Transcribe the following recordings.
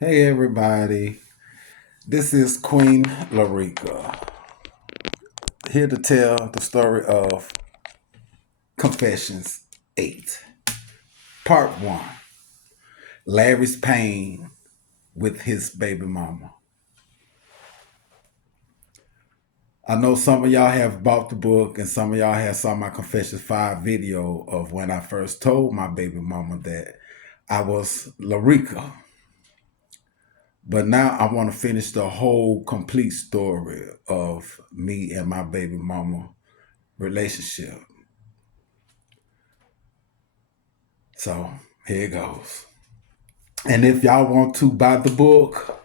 Hey everybody, this is Queen Larica, here to tell the story of Confessions 8, Part 1, Larry's Pain with his baby mama. I know some of y'all have bought the book and some of y'all have saw my Confessions 5 video of when I first told my baby mama that I was Larica. But now I want to finish the whole complete story of me and my baby mama relationship. So here it goes. And if y'all want to buy the book,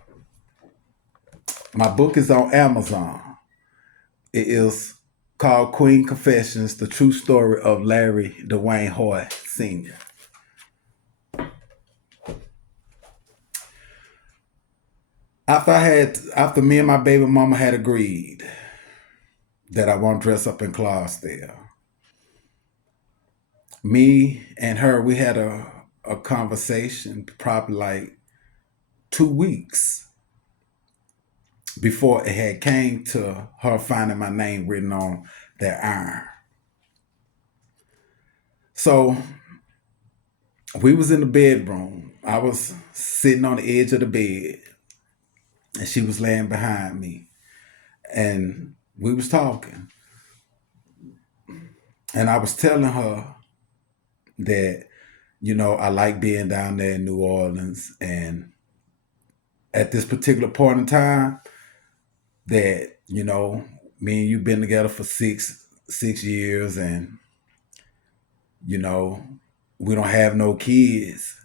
my book is on Amazon. It is called Queen Confessions, the true story of Larry Dwayne Hoy Sr. After me and my baby mama had agreed that I won't dress up in Clarksdale, me and her, we had a conversation probably like 2 weeks before it had came to her finding my name written on that iron. So we was in the bedroom. I was sitting on the edge of the bed and she was laying behind me and we was talking. And I was telling her that, I like being down there in New Orleans, and at this particular point in time that, me and you been together for six years, and you know, we don't have no kids.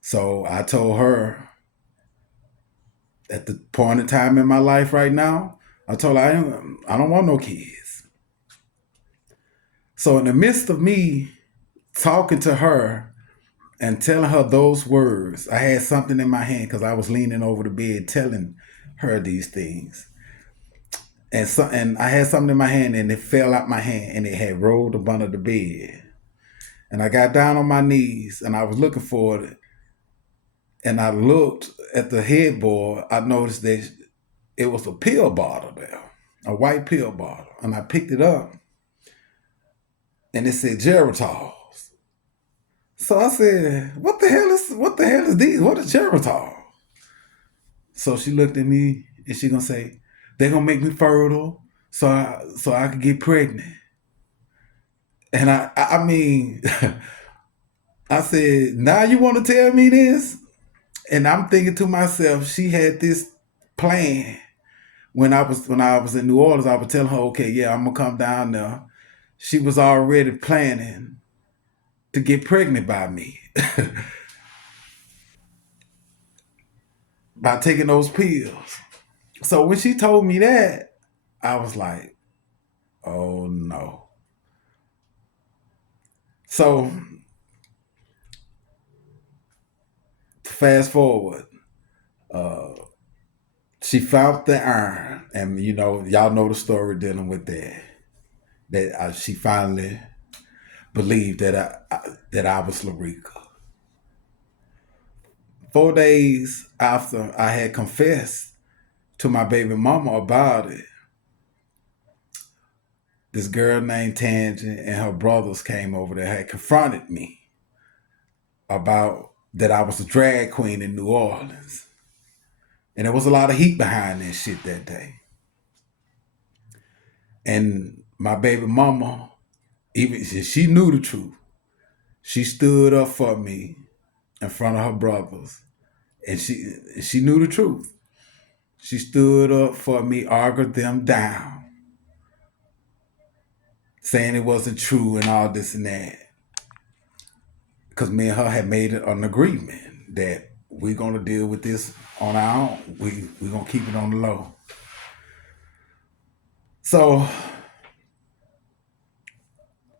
So I told her at the point in time in my life right now, I told her I don't want no kids. So in the midst of me talking to her and telling her those words, I had something in my hand because I was leaning over the bed telling her these things. And I had something in my hand and it fell out my hand and it had rolled up under the bed. And I got down on my knees and I was looking for it. And I looked at the headboard. I noticed that it was a pill bottle there, a white pill bottle. And I picked it up and it said Geritol. So I said, what the hell is these? What is Geritol? So she looked at me and she gonna say, they're gonna make me fertile so I could get pregnant. And I mean, I said, now you wanna tell me this? And I'm thinking to myself, she had this plan. When I was in New Orleans, I would tell her, okay, yeah, I'm gonna come down there. She was already planning to get pregnant by me by taking those pills. So when she told me that, I was like, oh no. So fast forward, uh, she found the iron, and y'all know the story dealing with that. She finally believed that I was Larica. 4 days after I had confessed to my baby mama about it, this girl named Tangent and her brothers came over there, had confronted me about that I was a drag queen in New Orleans. And there was a lot of heat behind that shit that day. And my baby mama, even she knew the truth. She stood up for me in front of her brothers. And she knew the truth. She stood up for me, argued them down, saying it wasn't true and all this and that. Because me and her had made an agreement that we're gonna deal with this on our own. We're gonna keep it on the low. So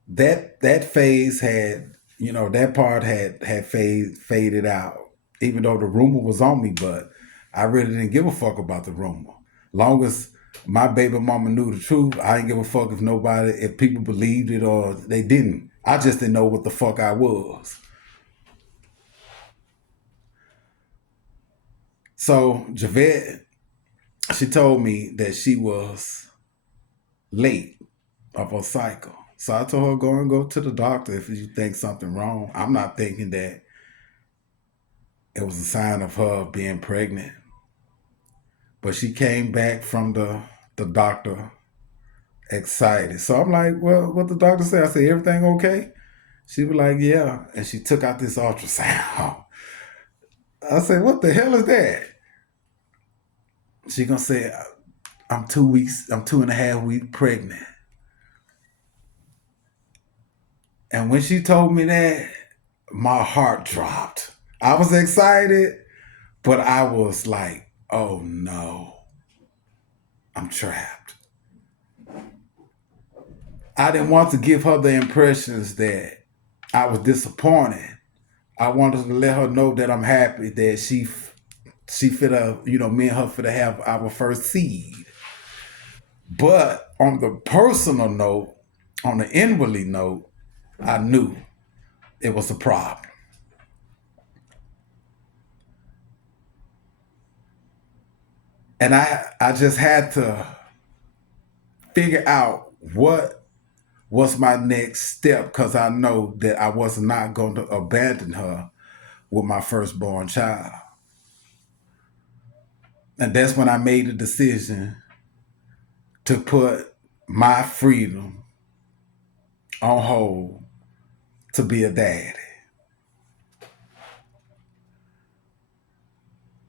that phase had, that part had faded out. Even though the rumor was on me, but I really didn't give a fuck about the rumor. Long as my baby mama knew the truth, I didn't give a fuck if people believed it or they didn't. I just didn't know what the fuck I was. So Javette, she told me that she was late of her cycle. So I told her, go to the doctor if you think something wrong. I'm not thinking that it was a sign of her being pregnant. But she came back from the doctor excited. So I'm like, well, what the doctor said? I said, everything okay? She was like, yeah. And she took out this ultrasound. I said, what the hell is that? She gonna say, I'm 2 weeks, I'm 2.5 weeks pregnant. And when she told me that, my heart dropped. I was excited, but I was like, oh no, I'm trapped. I didn't want to give her the impressions that I was disappointed. I wanted to let her know that I'm happy that she fit me and her fit to have our first seed. But on the personal note, on the inwardly note, I knew it was a problem. And I just had to figure out what was my next step because I know that I was not going to abandon her with my firstborn child. And that's when I made the decision to put my freedom on hold to be a daddy.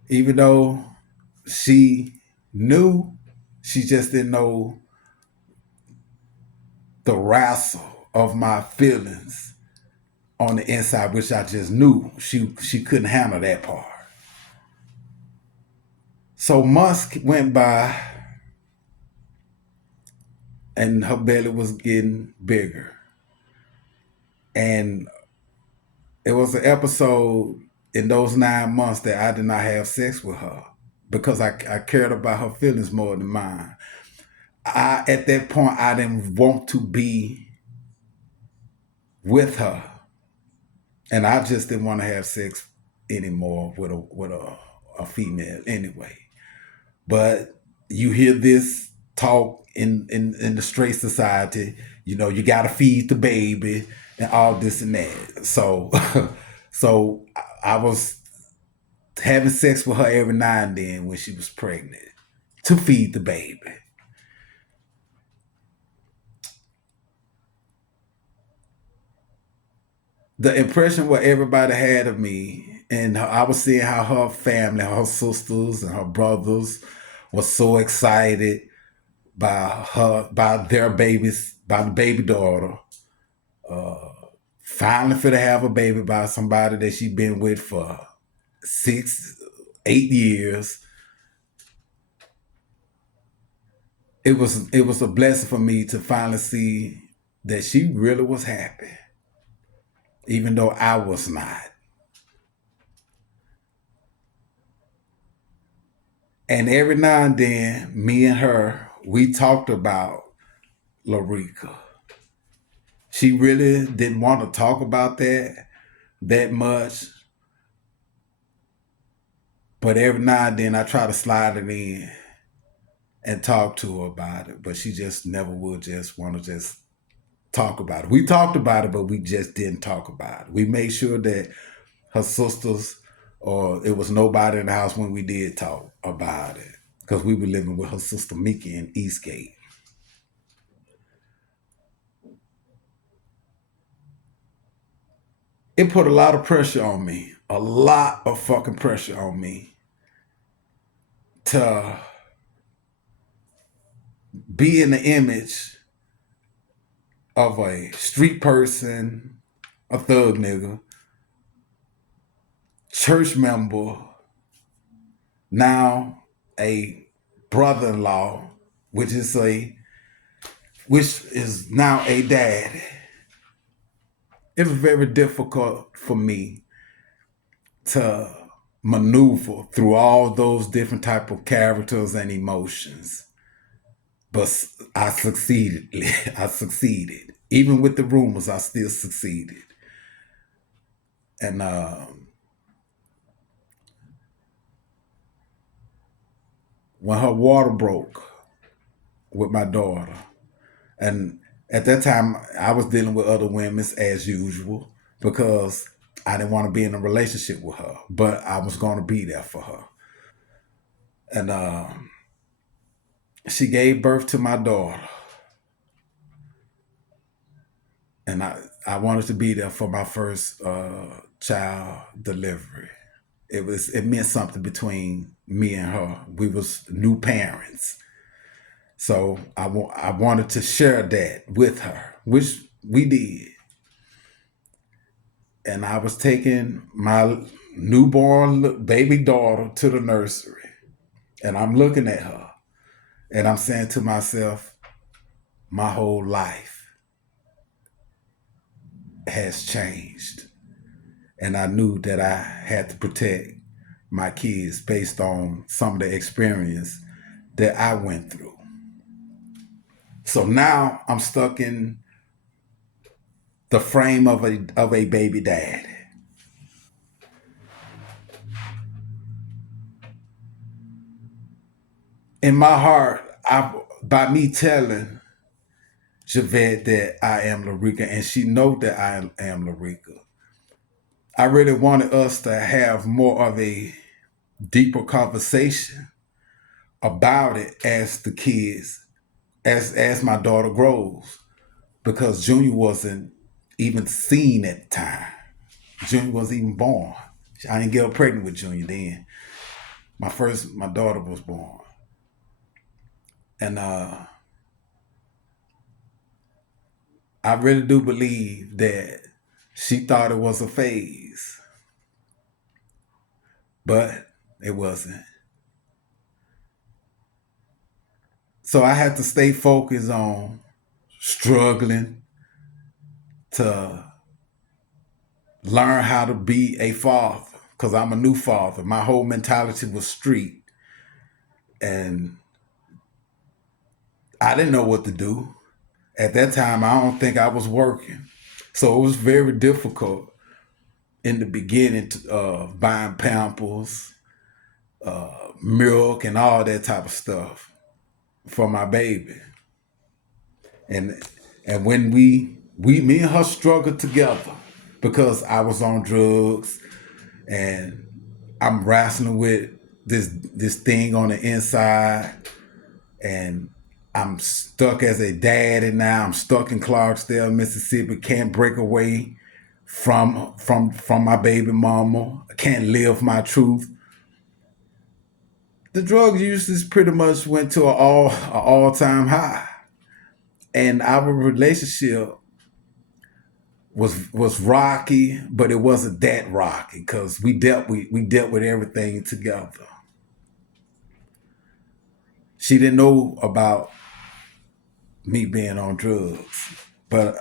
Even though she knew, she just didn't know the wrestle of my feelings on the inside, which I just knew she couldn't handle that part. So months went by and her belly was getting bigger. And it was an episode in those 9 months that I did not have sex with her because I cared about her feelings more than mine. At that point, I didn't want to be with her, and I just didn't want to have sex anymore with a female anyway. But you hear this talk in the straight society, you got to feed the baby and all this and that. So, so I was having sex with her every now and then when she was pregnant to feed the baby. The impression what everybody had of me, and I was seeing how her family, her sisters and her brothers, was so excited by their babies, by the baby daughter. Finally, for to have a baby by somebody that she been with for 6, 8 years. It was a blessing for me to finally see that she really was happy, even though I was not. And every now and then, me and her, we talked about Larica. She really didn't want to talk about that much, but every now and then I try to slide it in and talk to her about it, but she just never would just want to just talk about it. We talked about it, but we just didn't talk about it. We made sure that her sisters or it was nobody in the house when we did talk about it because we were living with her sister Mika in Eastgate. It put a lot of pressure on me, a lot of fucking pressure on me to be in the image of a street person, a thug nigga, church member, now a brother-in-law, which is now a dad. It was very difficult for me to maneuver through all those different type of characters and emotions. But I succeeded. I succeeded. Even with the rumors, I still succeeded. And when her water broke with my daughter. And at that time, I was dealing with other women as usual because I didn't want to be in a relationship with her, but I was going to be there for her. And she gave birth to my daughter, and I wanted to be there for my first child delivery. It meant something between me and her. We was new parents, so I wanted to share that with her, which we did. And I was taking my newborn baby daughter to the nursery, and I'm looking at her, and I'm saying to myself, my whole life has changed, and I knew that I had to protect my kids based on some of the experience that I went through. So now I'm stuck in the frame of a baby dad. In my heart, by me telling Javette that I am Larica, and she know that I am Larica, I really wanted us to have more of a deeper conversation about it as the kids, as my daughter grows, because Junior wasn't even seen at the time. Junior wasn't even born. I didn't get her pregnant with Junior then. My daughter was born, and I really do believe that she thought it was a phase, but it wasn't. So I had to stay focused on struggling to learn how to be a father because I'm a new father. My whole mentality was street, and I didn't know what to do. At that time, I don't think I was working. So it was very difficult in the beginning to buying Pampers, milk, and all that type of stuff for my baby. And when me and her struggled together because I was on drugs and I'm wrestling with this thing on the inside, and I'm stuck as a daddy now. I'm stuck in Clarksdale, Mississippi. Can't break away from my baby mama. I can't live my truth. The drug usage pretty much went to all time high, and our relationship was rocky, but it wasn't that rocky because we dealt with everything together. She didn't know about me being on drugs, but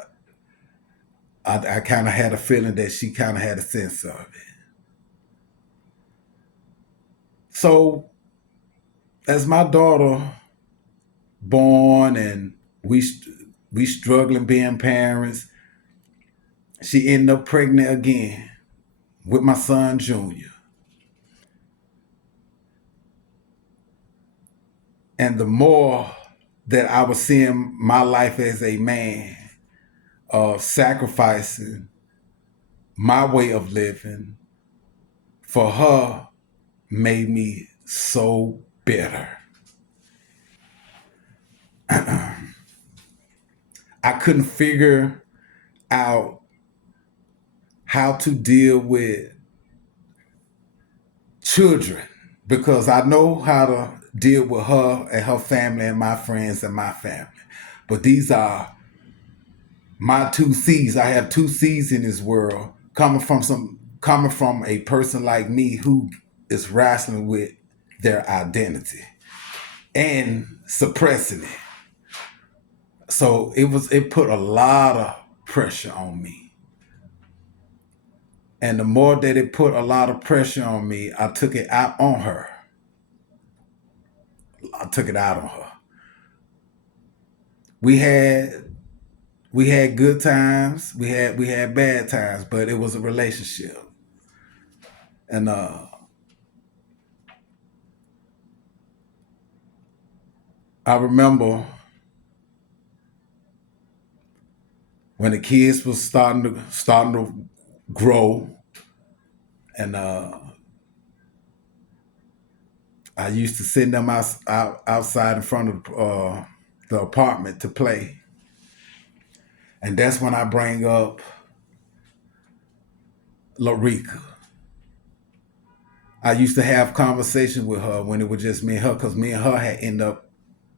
I kind of had a feeling that she kind of had a sense of it. So as my daughter born and we struggling being parents, she ended up pregnant again with my son Junior. And the more that I was seeing my life as a man of sacrificing my way of living for her made me so bitter. I couldn't figure out how to deal with children because I know how to deal with her and her family and my friends and my family. But these are my two C's. I have two C's in this world coming from a person like me who is wrestling with their identity and suppressing it. So it put a lot of pressure on me. And the more that it put a lot of pressure on me, I took it out on her. I took it out on her. We had we had good times, we had bad times, but it was a relationship. And I remember when the kids was starting to grow, and I used to send them outside in front of the apartment to play, and that's when I bring up Larica. I used to have conversations with her when it was just me and her, because me and her had ended up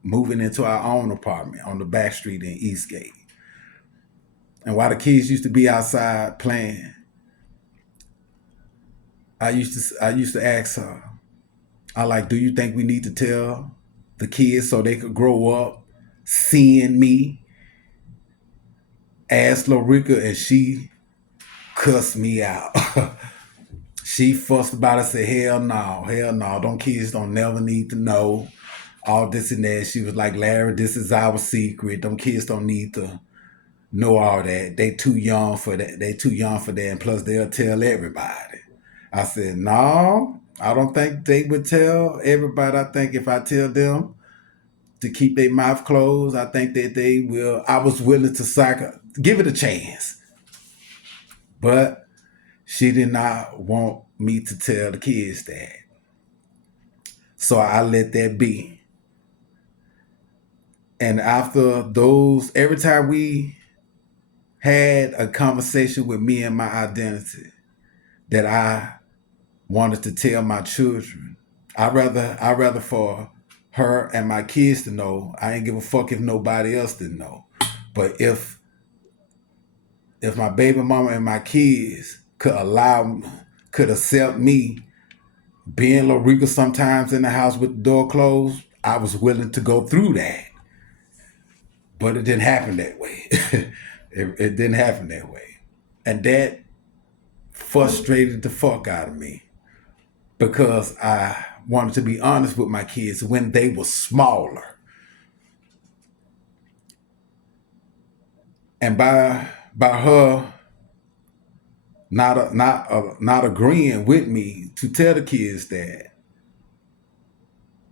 moving into our own apartment on the back street in Eastgate. And while the kids used to be outside playing, I used to ask her, I like, do you think we need to tell the kids so they could grow up seeing me as Lorica? And she cussed me out. She fussed about it, said, hell no, don't kids don't never need to know all this and that. She was like, Larry, this is our secret. Them kids don't need to know all that. They too young for that. They too young for that. And plus they'll tell everybody. I said, no, I don't think they would tell everybody. I think if I tell them to keep their mouth closed, I think that they will. I was willing to give it a chance. But she did not want me to tell the kids that. So I let that be. And after those, every time we had a conversation with me and my identity that I wanted to tell my children, I rather for her and my kids to know. I ain't give a fuck if nobody else didn't know. But if my baby mama and my kids could accept me being Lorica sometimes in the house with the door closed, I was willing to go through that. But it didn't happen that way. It didn't happen that way. And that frustrated the fuck out of me, because I wanted to be honest with my kids when they were smaller. And by her not agreeing with me to tell the kids that,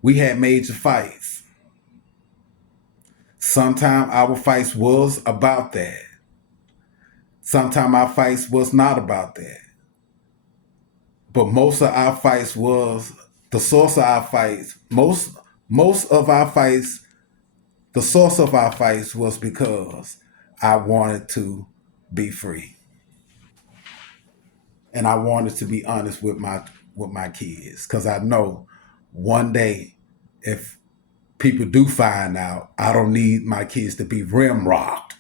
we had major fights. Sometimes our fights was about that. Sometimes our fights was not about that. But most of our fights was the source of our fights. Most of our fights, the source of our fights was because I wanted to be free. And I wanted to be honest with my kids. Cause I know one day, if people do find out, I don't need my kids to be rimrocked.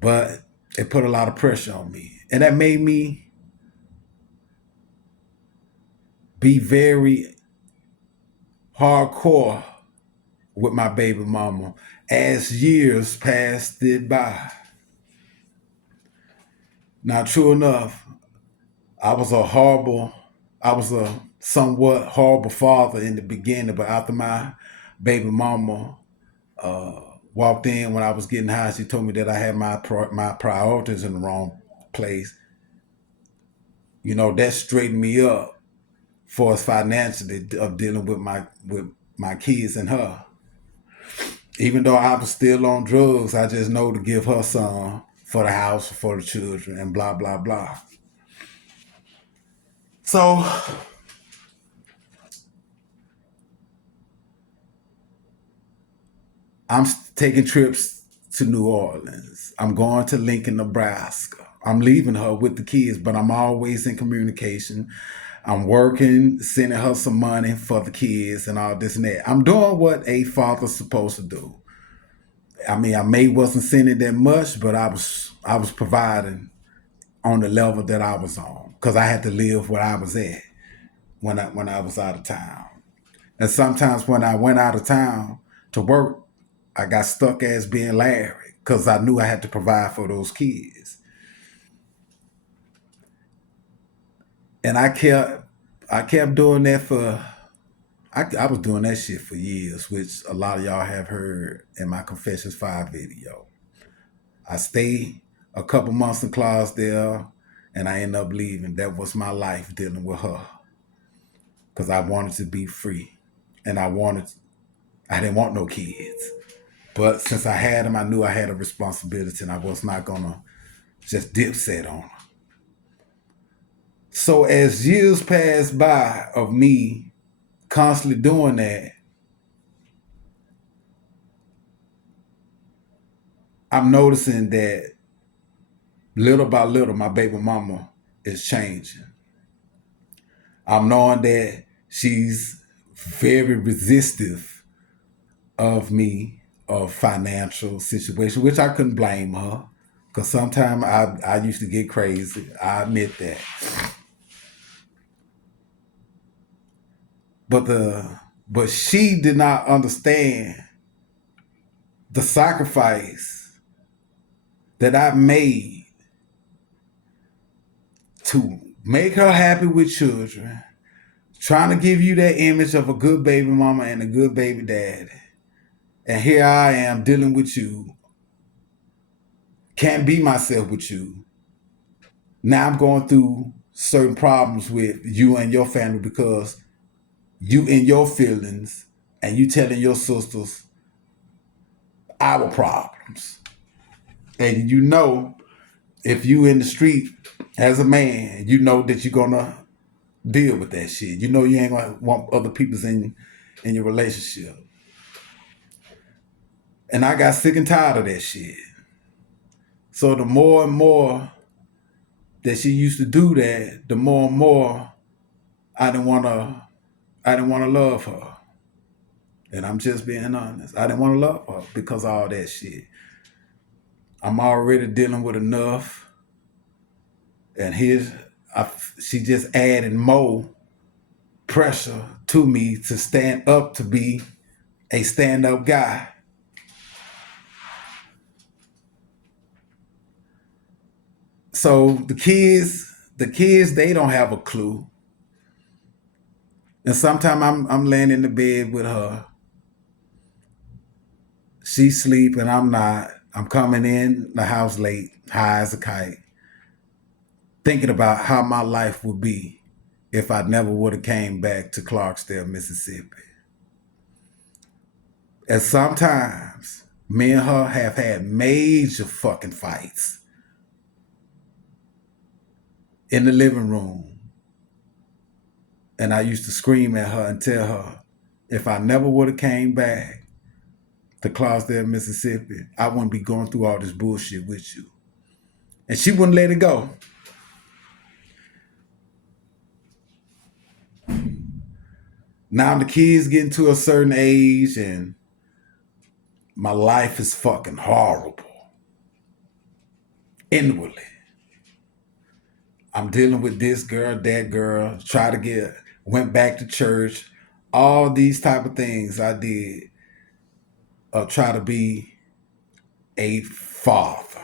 But it put a lot of pressure on me. And that made me be very hardcore with my baby mama as years passed it by. Now, true enough, I was a horrible, I was a somewhat horrible father in the beginning, but after my baby mama walked in when I was getting high, she told me that I had my priorities in the wrong place. That straightened me up for us financially of dealing with my kids and her. Even though I was still on drugs, I just know to give her some for the house, for the children, and blah blah blah. So I'm taking trips to New Orleans. I'm going to Lincoln, Nebraska. I'm leaving her with the kids, but I'm always in communication. I'm working, sending her some money for the kids and all this and that. I'm doing what a father's supposed to do. I mean, I may wasn't sending that much, but I was providing on the level that I was on, because I had to live where I was at when I was out of town. And sometimes when I went out of town to work, I got stuck as being Larry, because I knew I had to provide for those kids. And I kept doing that I was doing that shit for years, which a lot of y'all have heard in my Confessions 5 video. I stayed a couple months in Clarksdale, and I ended up leaving. That was my life, dealing with her, because I wanted to be free, and I didn't want no kids. But since I had them, I knew I had a responsibility and I was not going to just dip set on them. So as years passed by of me constantly doing that, I'm noticing that little by little, my baby mama is changing. I'm knowing that she's very resistive of me, of financial situation, which I couldn't blame her. Because sometimes I used to get crazy. I admit that. But she did not understand the sacrifice that I made to make her happy with children, trying to give you that image of a good baby mama and a good baby daddy. And here I am dealing with you, can't be myself with you. Now I'm going through certain problems with you and your family because you in your feelings and you telling your sisters our problems. And you know, if you in the street as a man, you know that you're gonna deal with that shit. You know you ain't gonna want other people's in your relationship. And I got sick and tired of that shit. So the more and more that she used to do that, the more and more I didn't wanna I didn't wanna love her. And I'm just being honest. I didn't want to love her because of all that shit. I'm already dealing with enough. And she just added more pressure to me to stand up to be a stand-up guy. So the kids, they don't have a clue. And sometimes I'm laying in the bed with her. She sleep and I'm not. I'm coming in the house late, high as a kite, thinking about how my life would be if I never would have came back to Clarksdale, Mississippi. And sometimes me and her have had major fucking fights in the living room. And I used to scream at her and tell her, if I never would have came back to Clarksdale, Mississippi, I wouldn't be going through all this bullshit with you. And she wouldn't let it go. Now the kids getting to a certain age and my life is fucking horrible. Inwardly. I'm dealing with this girl, that girl, went back to church, all these type of things I did, try to be a father.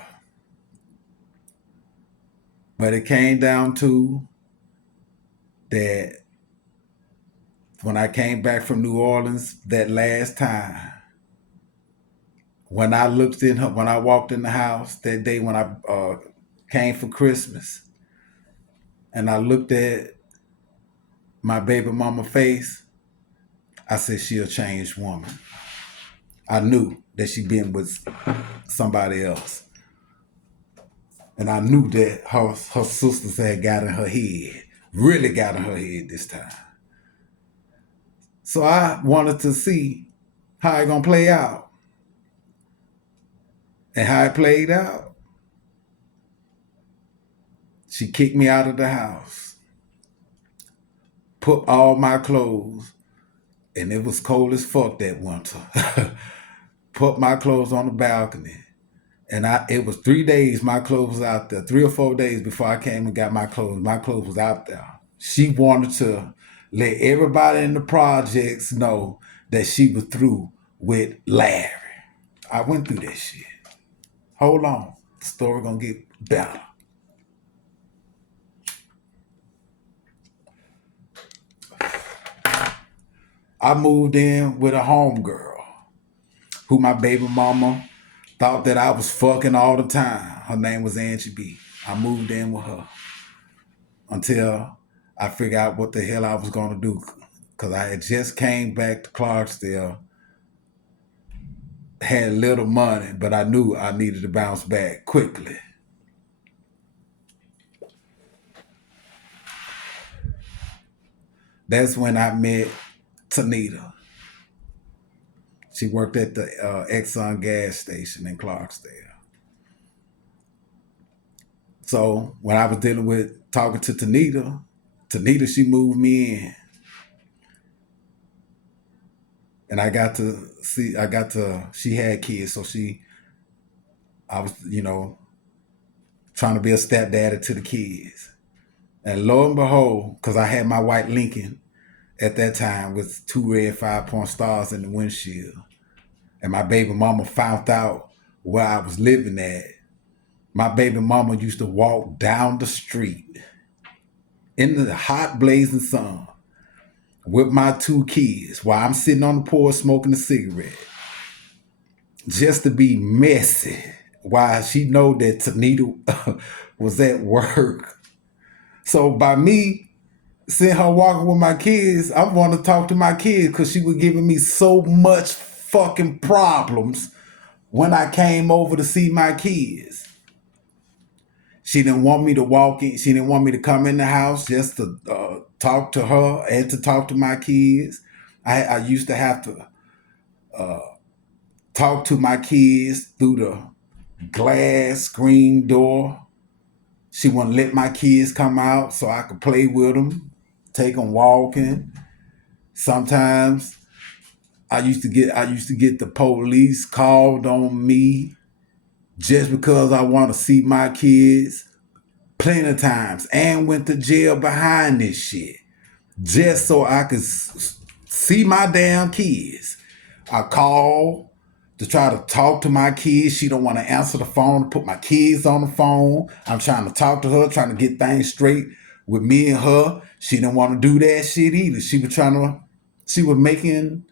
But it came down to that when I came back from New Orleans that last time, when I walked in the house that day when I came for Christmas, and I looked at my baby mama face, I said, she a changed woman. I knew that she been with somebody else. And I knew that her sisters had got in her head, really got in her head this time. So I wanted to see how it gonna play out. And how it played out, she kicked me out of the house, put all my clothes, and it was cold as fuck that winter. Put my clothes on the balcony. And it was 3 days my clothes was out there. 3 or 4 days before I came and got my clothes. My clothes was out there. She wanted to let everybody in the projects know that she was through with Larry. I went through that shit. Hold on. The story gonna get better. I moved in with a homegirl who my baby mama thought that I was fucking all the time. Her name was Angie B. I moved in with her until I figured out what the hell I was going to do. Because I had just came back to Clarksdale had little money, but I knew I needed to bounce back quickly. That's when I met Tanita. She worked at the Exxon gas station in Clarksdale. So when I was dealing with talking to Tanita, she moved me in, and I got to see. I got to. She had kids, so I was, trying to be a stepdaddy to the kids. And lo and behold, because I had my white Lincoln at that time with 2 red 5-point stars in the windshield, and my baby mama found out where I was living at. My baby mama used to walk down the street in the hot blazing sun with my 2 kids while I'm sitting on the porch smoking a cigarette, just to be messy while she know that Tanita was at work. So by me seeing her walking with my kids, I want to talk to my kids because she was giving me so much fucking problems when I came over to see my kids. She didn't want me to walk in. She didn't want me to come in the house just to talk to her and to talk to my kids. I used to have to talk to my kids through the glass screen door. She wouldn't let my kids come out so I could play with them, take them walking. Sometimes I used to get the police called on me just because I want to see my kids plenty of times, and went to jail behind this shit just so I could see my damn kids. I call to try to talk to my kids. She don't want to answer the phone to put my kids on the phone. I'm trying to talk to her, trying to get things straight with me and her. She didn't want to do that shit either. She was making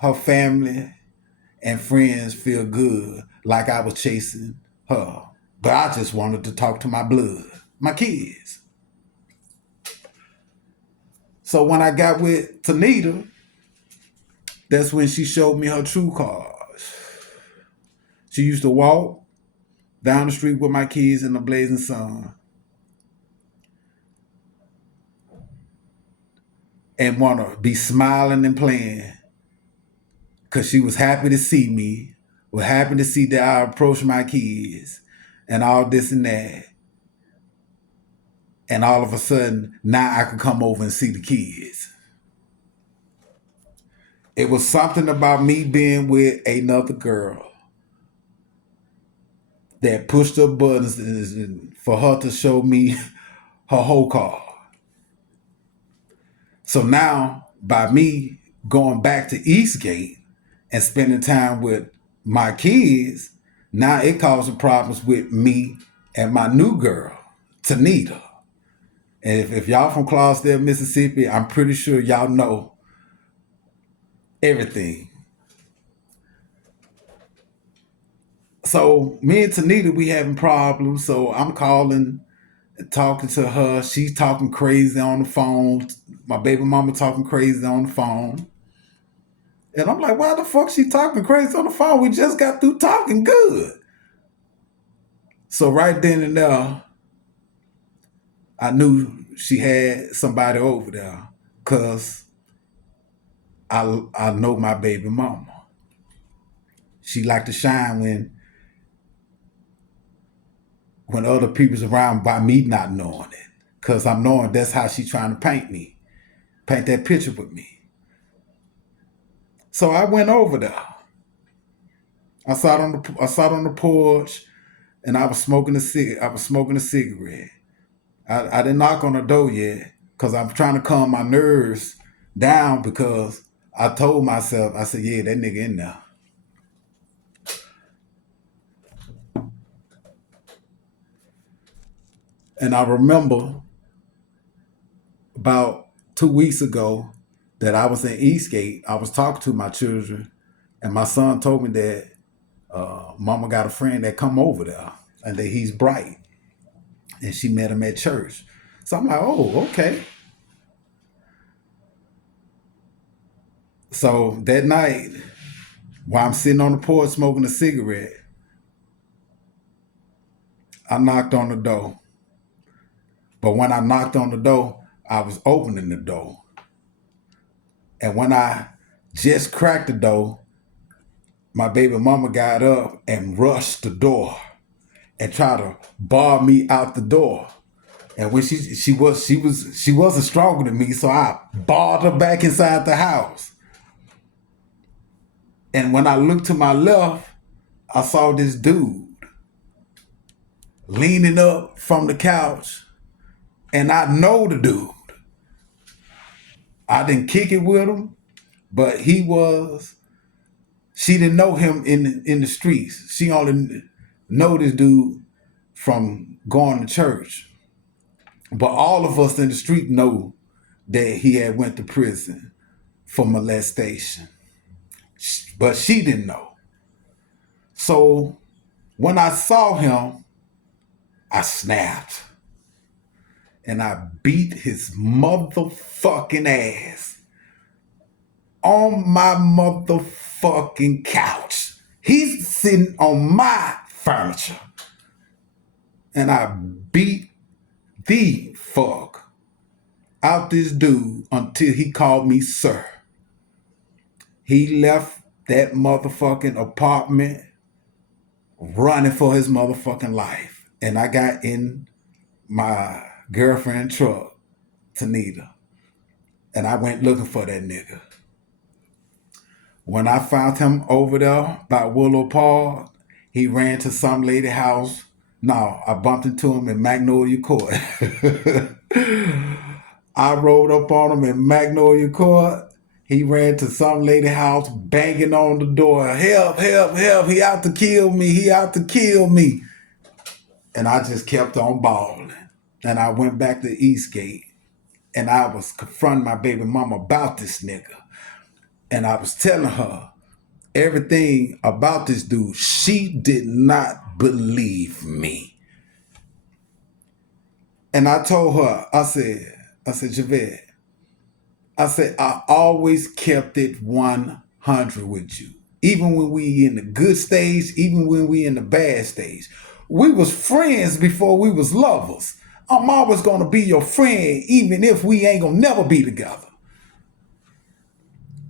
her family and friends feel good like I was chasing her. But I just wanted to talk to my blood, my kids. So when I got with Tanita, that's when she showed me her true colors. She used to walk down the street with my kids in the blazing sun and want to be smiling and playing because she was happy to see me, was happy to see that I approached my kids and all this and that. And all of a sudden, now I could come over and see the kids. It was something about me being with another girl that pushed her buttons for her to show me her whole car. So now, by me going back to Eastgate and spending time with my kids, now it causing problems with me and my new girl, Tanita. And if y'all from Clarksdale, Mississippi, I'm pretty sure y'all know everything. So me and Tanita, we having problems. So I'm calling, talking to her. She's talking crazy on the phone. My baby mama talking crazy on the phone. And I'm like, why the fuck she talking crazy on the phone? We just got through talking good. So right then and there, I knew she had somebody over there because I know my baby mama. She like to shine when other people's around by me not knowing it. Cause I'm knowing that's how she trying to paint that picture with me. So I went over there. I sat on the porch and I was smoking a cigarette. I didn't knock on the door yet because I'm trying to calm my nerves down because I told myself, I said, yeah, that nigga in there. And I remember about 2 weeks ago that I was in Eastgate. I was talking to my children, and my son told me that mama got a friend that come over there and that he's bright. And she met him at church. So I'm like, oh, okay. So that night, While I'm sitting on the porch smoking a cigarette, I knocked on the door. But when I knocked on the door, I was opening the door. And when I just cracked the door, my baby mama got up and rushed the door and tried to bar me out the door. And when she wasn't stronger than me, so I barred her back inside the house. And when I looked to my left, I saw this dude leaning up from the couch, and I know the dude. I didn't kick it with him, but he was. She didn't know him in the streets. She only know this dude from going to church. But all of us in the street know that he had went to prison for molestation. But she didn't know. So when I saw him, I snapped and I beat his motherfucking ass on my motherfucking couch. He's sitting on my furniture. And I beat the fuck out this dude until he called me sir. He left that motherfucking apartment running for his motherfucking life. And I got in my girlfriend truck, Tanita, and I went looking for that nigga. When I found him over there by Willow Park, he ran to some lady house. No, I bumped into him in Magnolia Court. I rode up on him in Magnolia Court. He ran to some lady house banging on the door. Help, help, help. He out to kill me. He out to kill me. And I just kept on balling. And I went back to Eastgate. And I was confronting my baby mama about this nigga. And I was telling her everything about this dude. She did not believe me. And I told her, I said, Javette, I said, I always kept it 100 with you. Even when we in the good stage, even when we in the bad stage. We was friends before we was lovers. I'm always gonna be your friend, even if we ain't gonna never be together.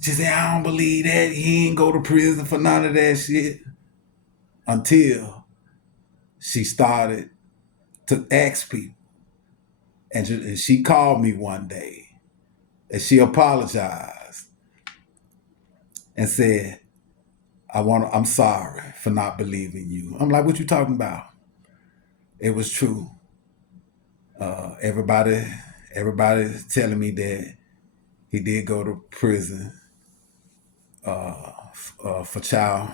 She said, I don't believe that. He ain't go to prison for none of that shit. Until she started to ask people. And she called me one day and she apologized and said, I'm sorry for not believing you. I'm like, what you talking about? It was true. Everybody's telling me that he did go to prison for child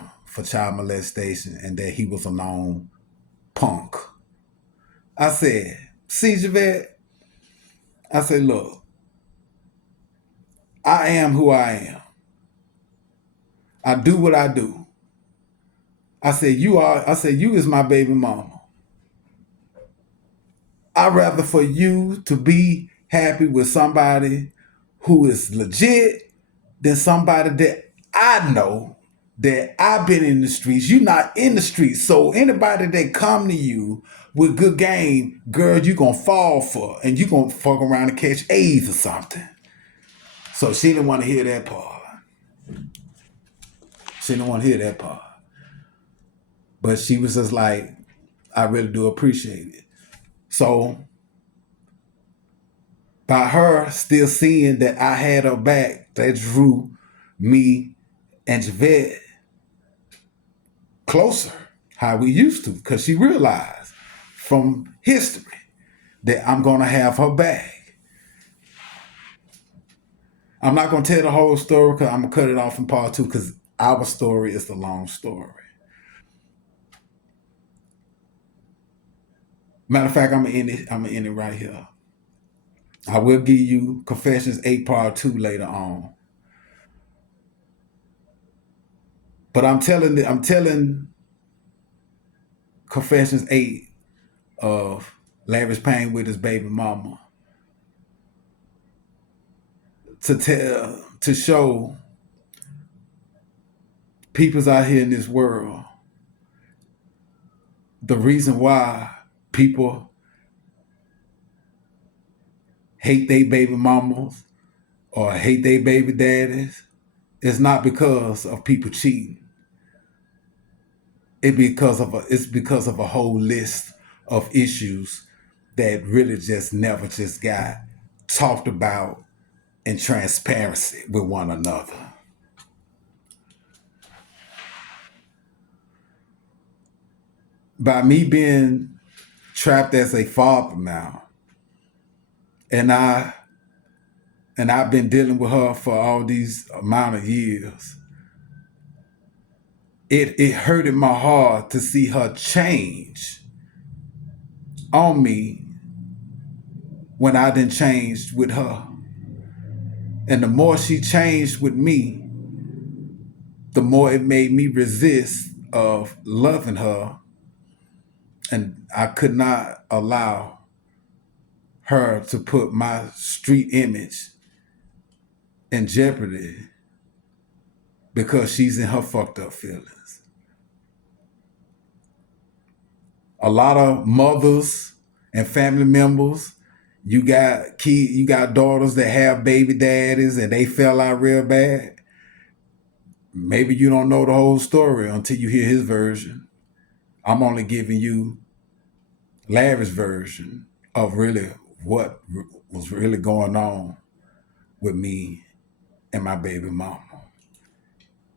molestation and that he was a known punk. I said, see, Javette, I said, look, I am who I am. I do what I do. I said, you is my baby mama. I'd rather for you to be happy with somebody who is legit than somebody that I know that I've been in the streets. You're not in the streets. So anybody that come to you with good game, girl, you gonna fall for and you gonna fuck around and catch AIDS or something. So she didn't want to hear that part. She didn't want to hear that part. But she was just like, I really do appreciate it. So by her still seeing that I had her back, that drew me and Javette closer, how we used to, because she realized from history that I'm gonna have her back. I'm not gonna tell the whole story because I'm gonna cut it off in part two because our story is the long story. Matter of fact, I'm gonna end it right here. I will give you Confessions 8 part 2 later on. But I'm telling Confessions 8 of Lavish Payne with his baby mama to show People's out here in this world, the reason why people hate their baby mamas or hate their baby daddies is not because of people cheating. It's because of a whole list of issues that really just never just got talked about in transparency with one another. By me being trapped as a father now, and I've been dealing with her for all these amount of years. It hurted my heart to see her change on me when I didn't change with her. And the more she changed with me, the more it made me resist of loving her. And I could not allow her to put my street image in jeopardy because she's in her fucked up feelings. A lot of mothers and family members, you got daughters that have baby daddies and they fell out real bad. Maybe you don't know the whole story until you hear his version. I'm only giving you Larry's version of really what was really going on with me and my baby mama.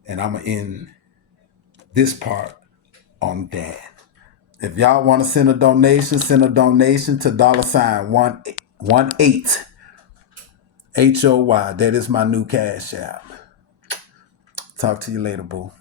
And I'm going to end this part on that. If y'all want to send a donation to $118 HOY. That is my new cash app. Talk to you later, boo.